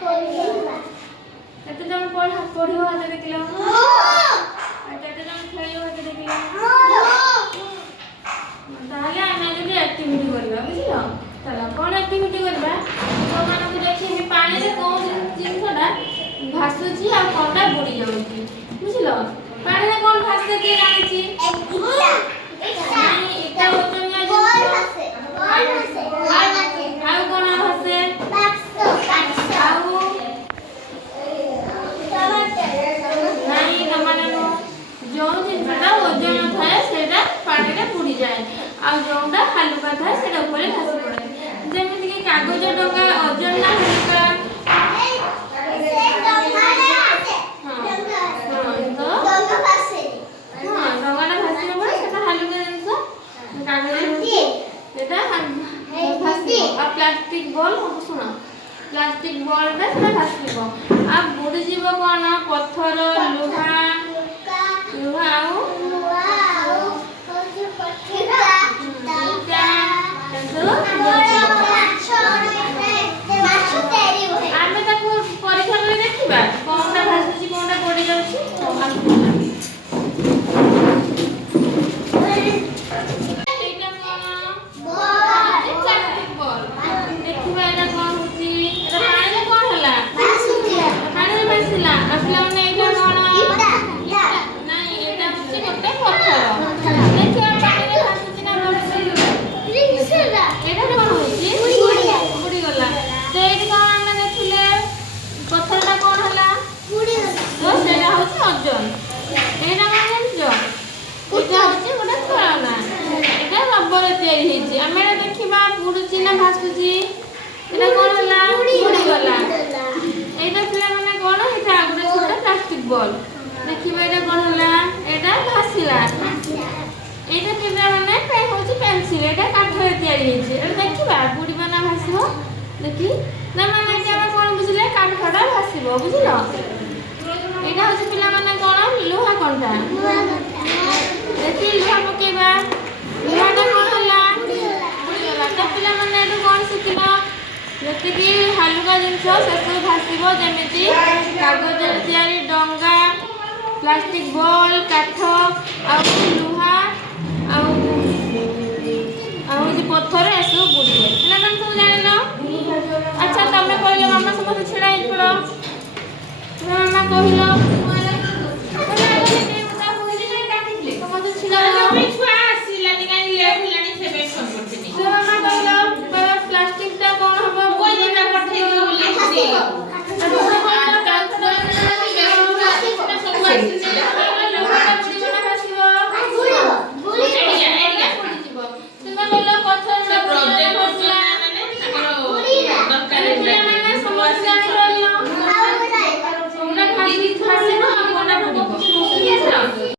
ପଢିବା କେତେ ଜଣ ପଢିବ ହାତ ଦେଖିଲ କେତେ ଜଣ ଖେଳିବ ହାତ ଦେଖିଲ ତାହେଲେ ଆମେ ଯଦି ଆକ୍ଟିଭିଟି କରିବା ବୁଝିଲ ତାହେଲେ କ'ଣ ଆକ୍ଟିଭିଟି କରିବା ଯୋଉମାନଙ୍କୁ ଦେଖିବି ପାଣିରେ କୋଉ ଜିନିଷଟା ଭାସୁଛି ଆଉ କ'ଣଟା ବୁଡ଼ି ଯାଉଛି ବୁଝିଲ ପାଣିରେ କ'ଣ ଭାସେ କିଏ ଜାଣିଛି ଏଇଟା ଓଜନିଆ ଜିନିଷ ଆଉ କ'ଣ ଭାସେ ଆଉ ନାଇଁ ତମାନେ ଯୋଉ ଜିନିଷଟା ଓଜନ ଥାଏ ସେଇଟା ପାଣିରେ ବୁଡ଼ିଯାଏ ଆଉ ଯୋଉଟା ହାଲୁକା ଥାଏ ସେଇଟା ଉପରେ ଭାସି ପଡ଼େ ଯେମିତିକି କାଗଜ ଡଙ୍ଗା ଓଜନ ନା ହାଲୁକା ଡଙ୍ଗାଟା ଭାସିବ ପରେ ସେଟା ହାଲୁକା ଜିନିଷ କାଗଜ ଏଟା ଭାସିବ ଆଉ ପ୍ଲାଷ୍ଟିକ ବଲ୍ ଶୁଣ ପ୍ଲାଷ୍ଟିକ ବଲ୍ଟା ସେଟା ଭାସିବ ଆଉ ବୁଡ଼ିଯିବ କ'ଣ ପଥର ଲୁହା ଆଉ ଆମେ ତାକୁ ପରୀକ୍ଷା କରି ଦେଖିବା କ'ଣଟା ଭାସୁଛି କ'ଣଟା ପଡ଼ି ଯାଉଛି ଆମେ ଦେଖିବା ବୁଡୁଛି ନା ଭାସୁଛି ଏଟା କ'ଣ ହେଲା ବୁଡ଼ିଗଲା ଏଇଟା ପିଲାମାନେ କ'ଣ ଏଇଟା ଆଉ ଗୋଟେ ଛୋଟ ପ୍ଲାଷ୍ଟିକ ବଲ୍ ଦେଖିବା ଏଇଟା କ'ଣ ହେଲା ଏଇଟା ଭାସିଲା ଏଇଟା ପିଲାମାନେ ହେଉଛି ପେନସିଲ ଏଇଟା କାଠରେ ତିଆରି ହେଇଛି ଏଇଟା ଦେଖିବା ବୁଡ଼ିବ ନା ଭାସିବ ଦେଖି ନା ମାନେ ଏଇଟା ଆମେ କ'ଣ ବୁଝିଲେ କାଠଟା ଭାସିବ ବୁଝିଲ ଏଇଟା ହେଉଛି ପିଲାମାନେ କ'ଣ ଲୁହା କଣ୍ଟା ଦେଖି ଲୁହା ପକେଇବା ଲୁହାଟା କ'ଣ ହେଲା ପିଲାମାନେ ଏଠୁ କ'ଣ ଶିଖିଲ ଯେତିକି ହାଲୁକା ଜିନିଷ ସେସବୁ ଭାସିବ ଯେମିତି କାଗଜରେ ତିଆରି ଡଙ୍ଗା ପ୍ଲାଷ୍ଟିକ ବଲ୍ କାଠ ଆଉ ଲୁହା ଆଉ ହେଉଛି ପଥର ଏସବୁ ବୁଡ଼ିବେ ପିଲାମାନେ ସବୁ ଜାଣିଲ ଆଚ୍ଛା ତମେ କହିଲ ମାମା ସମସ୍ତେ ଛିଡ଼ା ହେଇପଡ଼ ମାମା କହିଲ